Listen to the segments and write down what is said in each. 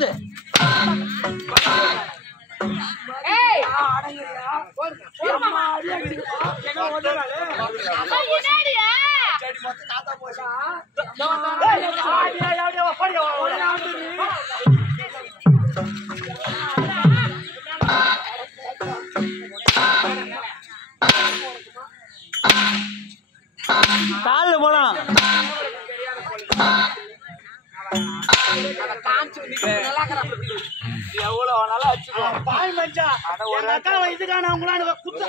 ஊத்து. ஏய் கால்ல போலாம். எவ்வளவு நல்லா வச்சுக்கோ பாய் மச்சான் எங்க அக்கா இதுக்கான அவங்களான குத்து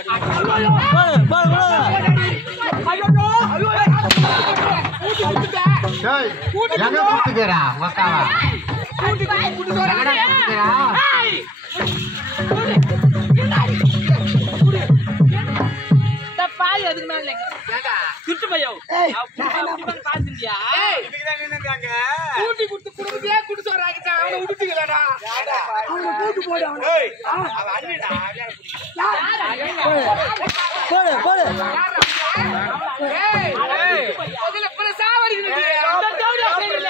எங்க குடுத்துக்கிறா மக்காவா பால் எதுக்கு மேல கிட்டு பையோ பாத்துட்டியா கூட்டி குடுத்து குடுத்தே குடு சோறாக்கிட்டா அவனை விட்டுட்டீங்களடா அவனை கூட்டு போடு அவனை அவன் அடிடா போடு போடு. ஏய் அதுல பிற சாவடிக்குது அந்த தேவடியா செய்யல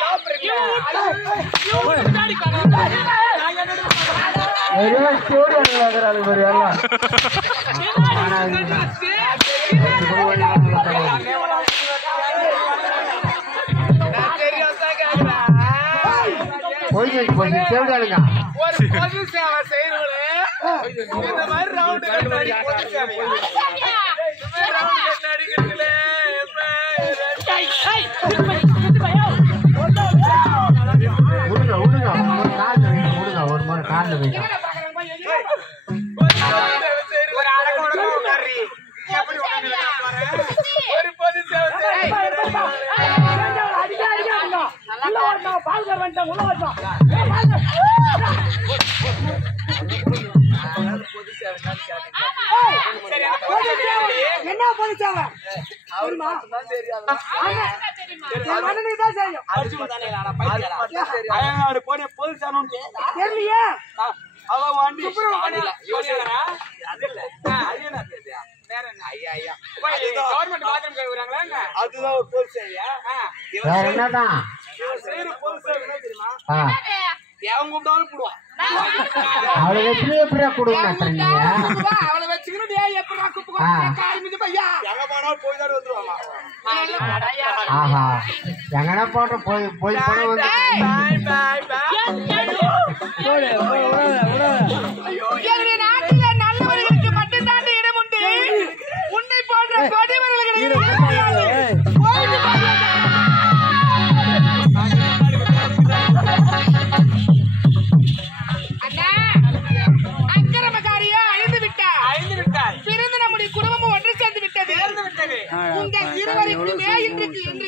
இவன் தாடி காணா ஒரே ஸ்டோரி அங்கறாரு மாதிரி எல்லாம் போய் போய் தேவடாளுங்க ஒரு பொது சேவை செய்றவளே இந்த மாதிரி ரவுண்ட் கட்டி பொது சேவை ரவுண்ட் கட்டி அடிக்கிறதுல விடுங்க விடுங்க ஒரு கால் விடுங்க ஒரு முறை கால்ல வைங்க ஒரு அடக்க உடக்க உட்காரி எப்படி உடனே ஒரு பொது சேவை என்ன பொதுச்சாவ தெரியலையே அதுதான் ஒரு பொது சேவையா வேற என்னதான் பொது சேவை தெரியுமா எவன் கூப்பிட்டாலும் போடுவான் அவளை வச்சு எப்படியா கொடுங்க நீங்க அவளை வச்சுக்கிட்டு எப்படா குப்பு காரி பையா எங்க போனாலும் போய் தான் வந்துருவாமா ஆஹா எங்கனா போட்ட போய் போய் போட வந்து என்னுடைய நாட்டில் நல்லவர்களுக்கு மட்டும்தான் இடம் உண்டு உன்னை போன்ற கொடிவர்களுக்கு அண்ணா அக்கிரமக்காரியா அழிந்து விட்டார் பிறந்து நம்முடைய குடும்பமும் ஒன்று சேர்ந்து விட்டது உங்கள் இருவருக்குமே இன்றைக்கு